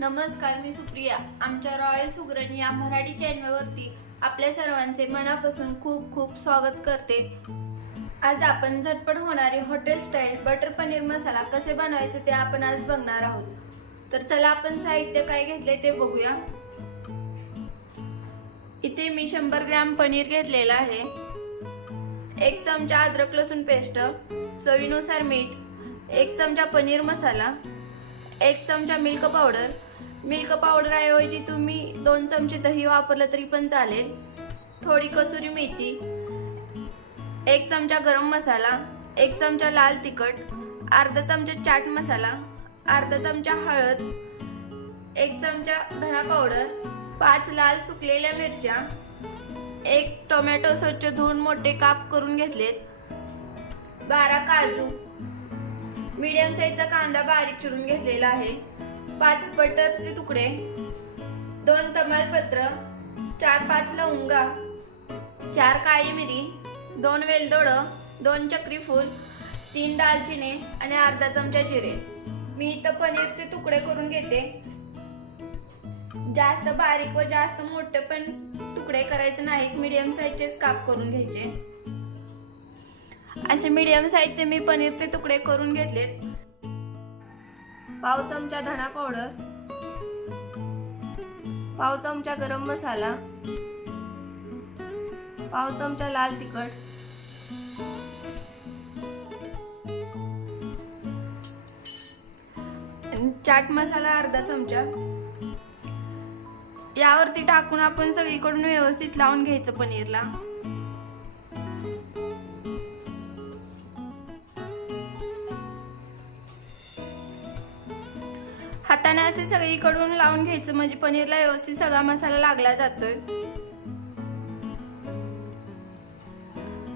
नमस्कार मी सुप्रिया. आमच्या रॉयल सुगरण या मराठी चॅनलवरती आपल्या सर्वांचे मनापासून खूप खूप स्वागत करते. आज आपण झटपट होणारे hotel style butter paneer masala कसे बनवायचे ते आपण आज बघणार आहोत. तर चला आपण साहित्य काय घेतले ते बघूया. इथे मी शंभर ग्रॅम पनीर घेतलेलं आहे. एक चमचा अद्रक लसूण पेस्ट चवीनुसार मीठ एक चमचा पनीर मसाला एक चमचा मिल्क पावडर मिल्क पावडर ऐवजी तुम्ही दोन चमचे दही वापरलं तरी पण चालेल. थोडी कसुरी मेथी एक चमचा गरम मसाला एक चमचा लाल तिखट अर्धा चमचा चाट मसाला अर्धा चमचा हळद एक चमचा धना पावडर पाच लाल सुकलेल्या मिरच्या एक टोमॅटो स्वच्छ धुवून मोठे काप करून घेतलेत बारा काजू मीडियम साईजचा कांदा बारीक चिरून घेतलेला आहे. पाच बटरचे तुकडे दोन तमालपत्र चार पाच लवंगा चार काळी मिरी दोन वेलदोडं दोन चक्री फूल तीन दालचिनी आणि अर्धा चमचा जिरे. मी इथं पनीरचे तुकडे करून घेते. जास्त बारीक व जास्त मोठे पण तुकडे करायचे नाहीत. मीडियम साईजचेच काप करून घ्यायचे. असे मीडियम साईजचे मी पनीरचे तुकडे करून घेतलेत. पाव चमचा धणा पावडर पाव चमचा गरम मसाला पाव चमचा लाल तिखट चाट मसाला अर्धा चमचा. यावरती टाकून आपण सगळीकडून व्यवस्थित लावून घ्यायचं पनीरला. हाताने असे सगळीकडून लावून घ्यायचं. म्हणजे पनीरला व्यवस्थित सगळा मसाला लागला जातोय.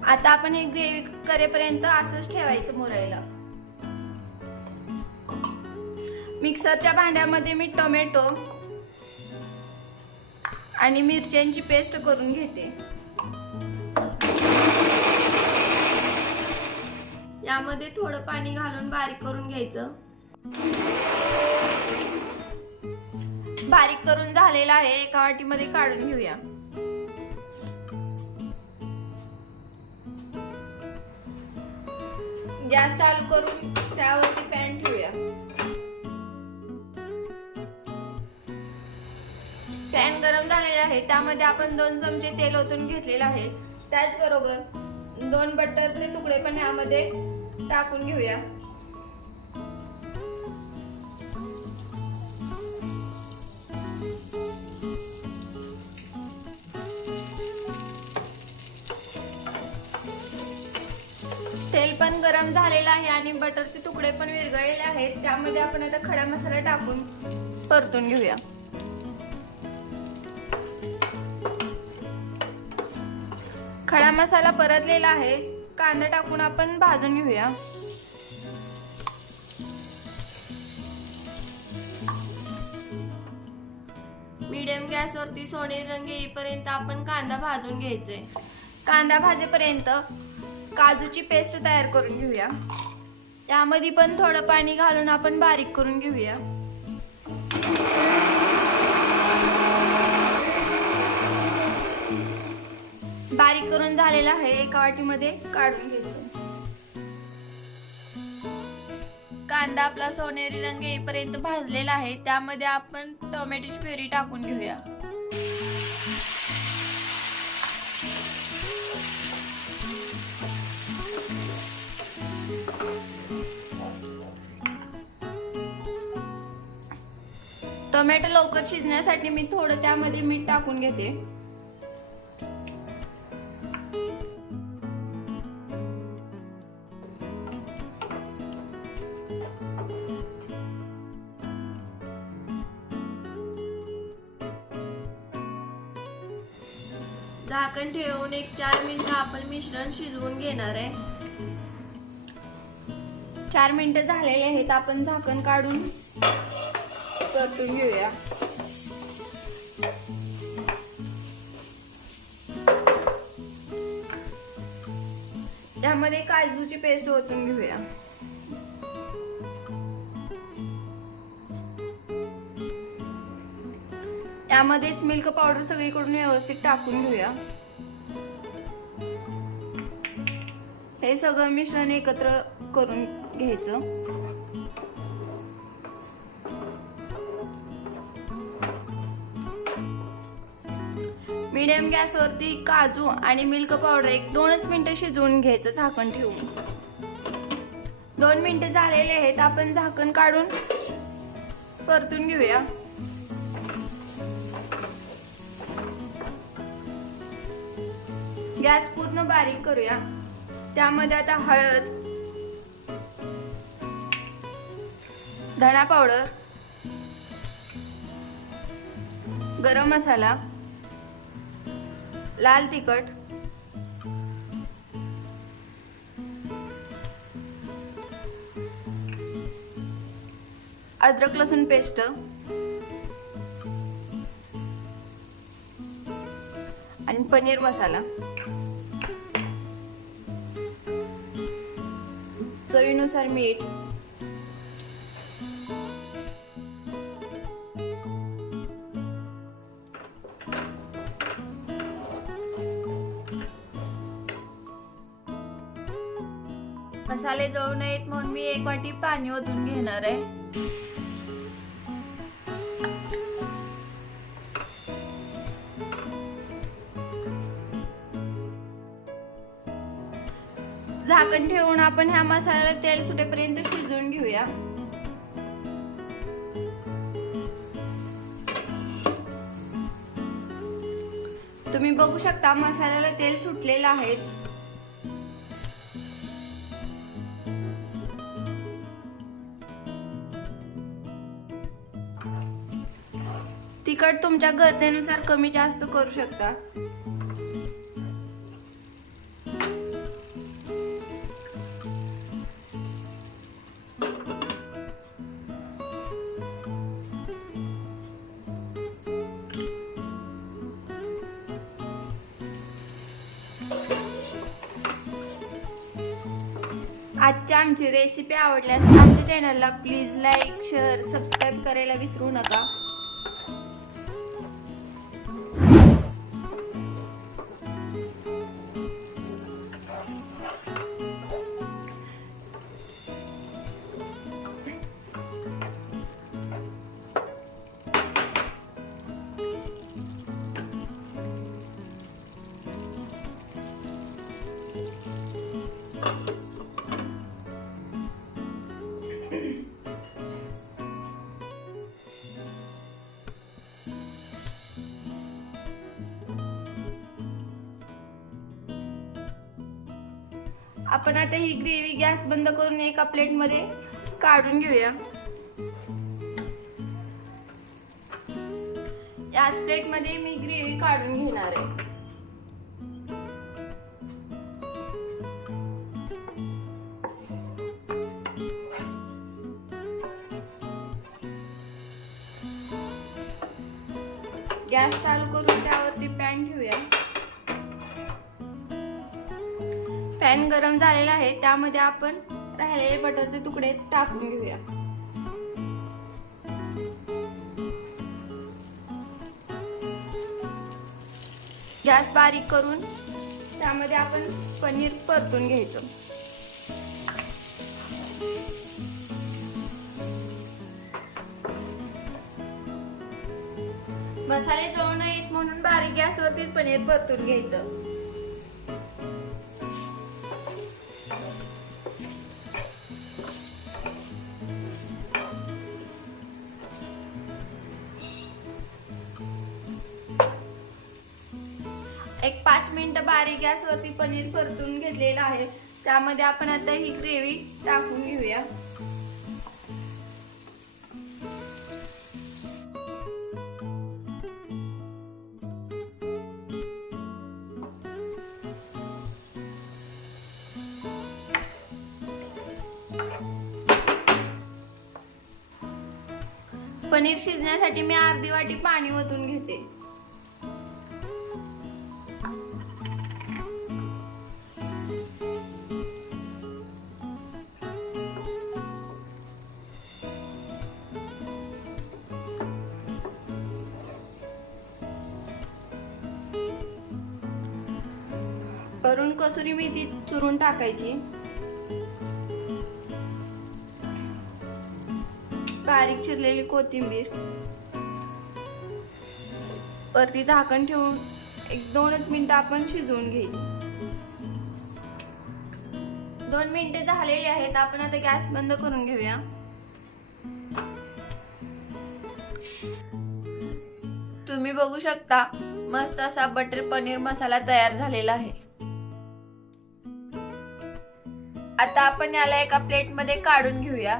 आता आपण हे ग्रेव्ही करेपर्यंत असंच ठेवायचं मुरायला. मिक्सरच्या भांड्यामध्ये मी टोमॅटो आणि मिरच्यांची पेस्ट करून घेते. यामध्ये थोडं पाणी घालून बारीक करून घ्यायचं. बारीक करून झालेला आहे एका वाटीमध्ये काढून घेऊया. गॅस चालू करून त्यावरती पॅन ठेवूया. पॅन गरम झालेला आहे त्यामध्ये आपण दोन चमचे तेल ओतून घेतलेलं आहे. त्याचबरोबर दोन बटरचे तुकडे पण ह्यामध्ये टाकून घेऊया. तेल पण गरम झालेलं आहे आणि बटरचे तुकडे पण विरघळलेले आहेत. त्यामध्ये आपण आता खडा मसाला टाकून परतून घेऊया. खडा मसाला परतलेला आहे. कांदा टाकून आपण भाजून घेऊया. मीडियम गॅसवरती सोनेरी रंग येईपर्यंत आपण कांदा भाजून घ्यायचे. कांदा भाजेपर्यंत काजूची पेस्ट तयार करून घेऊया. त्यामध्ये पण थोडं पाणी घालून आपण बारीक करून घेऊया. बारीक करून झालेला आहे एका वाटीमध्ये काढून घ्यायचं कांदा आपला सोनेरी रंग येईपर्यंत भाजलेला आहे त्यामध्ये आपण टोमॅटोची प्युरी टाकून घेऊया. टोमॅटो लवकर शिजण्यासाठी मी थोडं त्यामध्ये मीठ टाकून घेते. झाकण ठेवून एक चार मिनिटं आपण मिश्रण शिजवून घेणार आहे. चार मिनिटं झालेले आहेत आपण झाकण काढून. परतून घेऊया त्यामध्ये काजूची पेस्ट ओतून घेऊया यामध्येच मिल्क पावडर सगळीकडून व्यवस्थित टाकून घेऊया हे सगळं मिश्रण एकत्र करून घ्यायचं मीडियम गॅसवरती काजू आणि मिल्क पावडर एक दोनच मिनटं शिजवून घ्यायचं झाकण ठेवून. दोन मिनटं झालेले आहेत आपण झाकण काढून परतून घेऊया. गॅस पूर्ण बारीक करूया. त्यामध्ये आता हळद धणा पावडर गरम मसाला लाल तिखट. अद्रक लसूण पेस्ट. आणि पनीर मसाला. चवीनुसार मीठ. मसाले जळू नयेत म्हणून मी एक वाटी पाणी ओतून घेणार आहे. झाकण ठेवून आपण ह्या मसाल्याला तेल सुटेपर्यंत शिजवून घेऊया. तुम्ही बघू शकता मसाल्याला तेल सुटलेलं आहे. तिखट तुमच्या गरजेनुसार कमी जास्त करू शकता. आजची आमची रेसिपी आवडल्यास आमच्या चॅनलला प्लीज लाईक शेअर सबस्क्राईब करायला विसरू नका. आपण आता ही ग्रेव्ही गॅस बंद करून एका प्लेटमध्ये काढून घेऊया. याच प्लेटमध्ये मी ग्रेव्ही काढून घेणार आहे. गॅस चालू करून त्यावरती पॅन पॅन गरम झालेला आहे त्यामध्ये आपण राहिलेले बटरचे तुकडे टाकून घेऊया. गॅस बारीक करून त्यामध्ये आपण पनीर परतून घ्यायचं. मसाले जवळ नयेत म्हणून बारीक गॅसवरतीच पनीर परतून घ्यायचं. पाच मिनटं बारीक गॅसवरती पनीर परतून घेतलेलं आहे. त्यामध्ये आपण आता ही ग्रेव्ही टाकून घेऊया. पनीर शिजण्यासाठी मी अर्धी वाटी पाणी ओतून घेते. वरून कसुरी मेथी चुरून टाकायची. बारीक चिरलेली कोथिंबीर. वरती झाकण ठेवून एक दोनच मिनिटं आपण शिजवून घ्यायची. दोन मिनिटे झालेली आहेत आपण आता गॅस बंद करून घेऊया. तुम्ही बघू शकता मस्त असा बटर पनीर मसाला तयार झालेला आहे. आता आपण याला एका प्लेटमध्ये काढून घेऊया.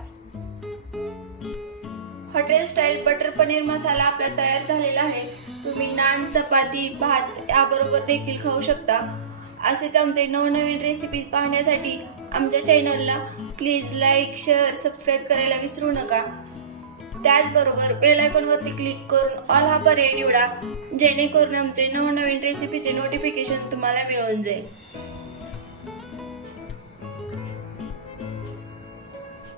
Hotel style butter paneer masala आपला तयार झालेला आहे. तुम्ही नान चपाती भात याबरोबर देखील खाऊ शकता. असेच आमचे नवनवीन रेसिपीज पाहण्यासाठी आमच्या चॅनलला प्लीज लाईक शेअर सबस्क्राईब करायला विसरू नका. त्याचबरोबर बेलायकॉनवरती क्लिक करून ऑल हा पर्याय निवडा जेणेकरून आमचे नवनवीन रेसिपीचे नोटिफिकेशन तुम्हाला मिळून जाईल.